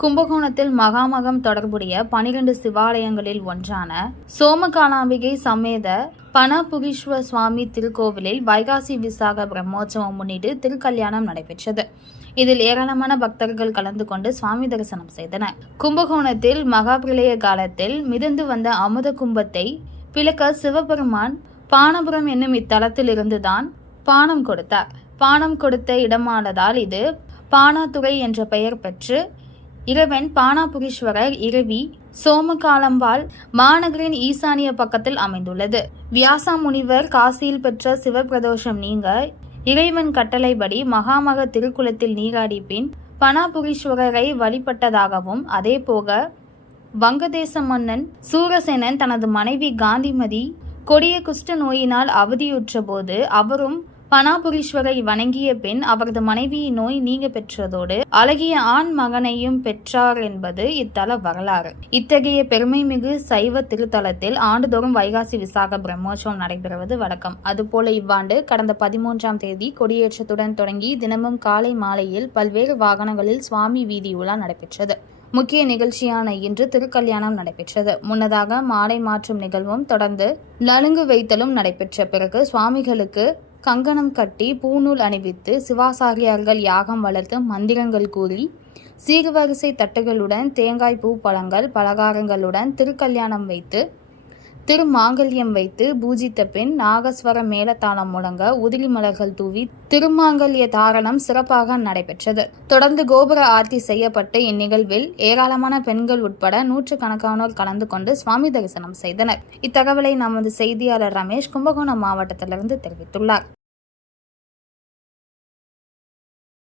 கும்பகோணத்தில் மகாமகம் தொடர்புடைய பனிரெண்டு சிவாலயங்களில் ஒன்றான சோமகாலாம்பிகை சமேத பனபுகீஸ்வர சுவாமி திருக்கோவிலில் வைகாசி விசாக பிரம்மோற்சவம் முன்னிட்டு திருக்கல்யாணம் நடைபெற்றது. இதில் ஏராளமான பக்தர்கள் கலந்து கொண்டு சுவாமி தரிசனம் செய்தனர். கும்பகோணத்தில் மகாபிரளய காலத்தில் மிதந்து வந்த அமுத கும்பத்தை பிளக்க சிவபெருமான் பானபுரம் என்னும் இத்தலத்திலிருந்துதான் பானம் கொடுத்தார். பானம் கொடுத்த இடமானதால் இது பானாத்துறை என்ற பெயர் பெற்று இறைவன் பானாபுரீஸ்வரர் இரவி சோமகாலம்பாள் மாநகரின் ஈசானிய பக்கத்தில் அமைந்துள்ளது. வியாசா முனிவர் காசியில் பெற்ற சிவபிரதோஷம் நீங்க இறைவன் கட்டளைப்படி மகாமக திருக்குளத்தில் நீராடி பின் பனாபுரீஸ்வரரை வழிபட்டதாகவும் அதேபோக வங்கதேச மன்னன் சூரசேனன் தனது மனைவி காந்திமதி கொடிய குஷ்ட நோயினால் அவதியுற்ற போது அவரும் பனாபுரீஸ்வரை வணங்கிய பின் அவரது மனைவியின் நோய் நீங்க பெற்றதோடு அழகிய ஆண் மகனையும் பெற்றார் என்பது இத்தல வரலாறு. இத்தகைய பெருமைமிகு சைவ திருத்தலத்தில் ஆண்டுதோறும் வைகாசி விசாக பிரம்மோற்சவம் நடைபெறுவது வழக்கம். அதுபோல இவ்வாண்டு கடந்த பதிமூன்றாம் தேதி கொடியேற்றத்துடன் தொடங்கி தினமும் காலை மாலையில் பல்வேறு வாகனங்களில் சுவாமி வீதி உலா நடைபெற்றது. முக்கிய நிகழ்ச்சியான இன்று திருக்கல்யாணம் நடைபெற்றது. முன்னதாக மாலை மாற்றும் நிகழ்வும் தொடர்ந்து நலுங்கு வைத்தலும் நடைபெற்ற பிறகு சுவாமிகளுக்கு கங்கணம் கட்டி பூநூல் அணிவித்து சிவாசாரியார்கள் யாகம் வளர்த்து மந்திரங்கள் கூறி சீர்வரிசை தட்டுகளுடன் தேங்காய் பூ பழங்கள் பலகாரங்களுடன் திருக்கல்யாணம் வைத்து திருமாங்கல்யம் வைத்து பூஜித்த பின் நாகஸ்வர மேலத்தாளம் முழங்க உதிரி மலர்கள் தூவி திருமாங்கல்ய தாரணம் சிறப்பாக நடைபெற்றது. தொடர்ந்து கோபுர ஆர்த்தி செய்யப்பட்டு இந்நிகழ்வில் ஏராளமான பெண்கள் உட்பட நூற்றுக்கணக்கானோர் கலந்து கொண்டு சுவாமி தரிசனம் செய்தனர். இத்தகவலை நமது செய்தியாளர் ரமேஷ் கும்பகோணம் மாவட்டத்திலிருந்து தெரிவித்துள்ளார்.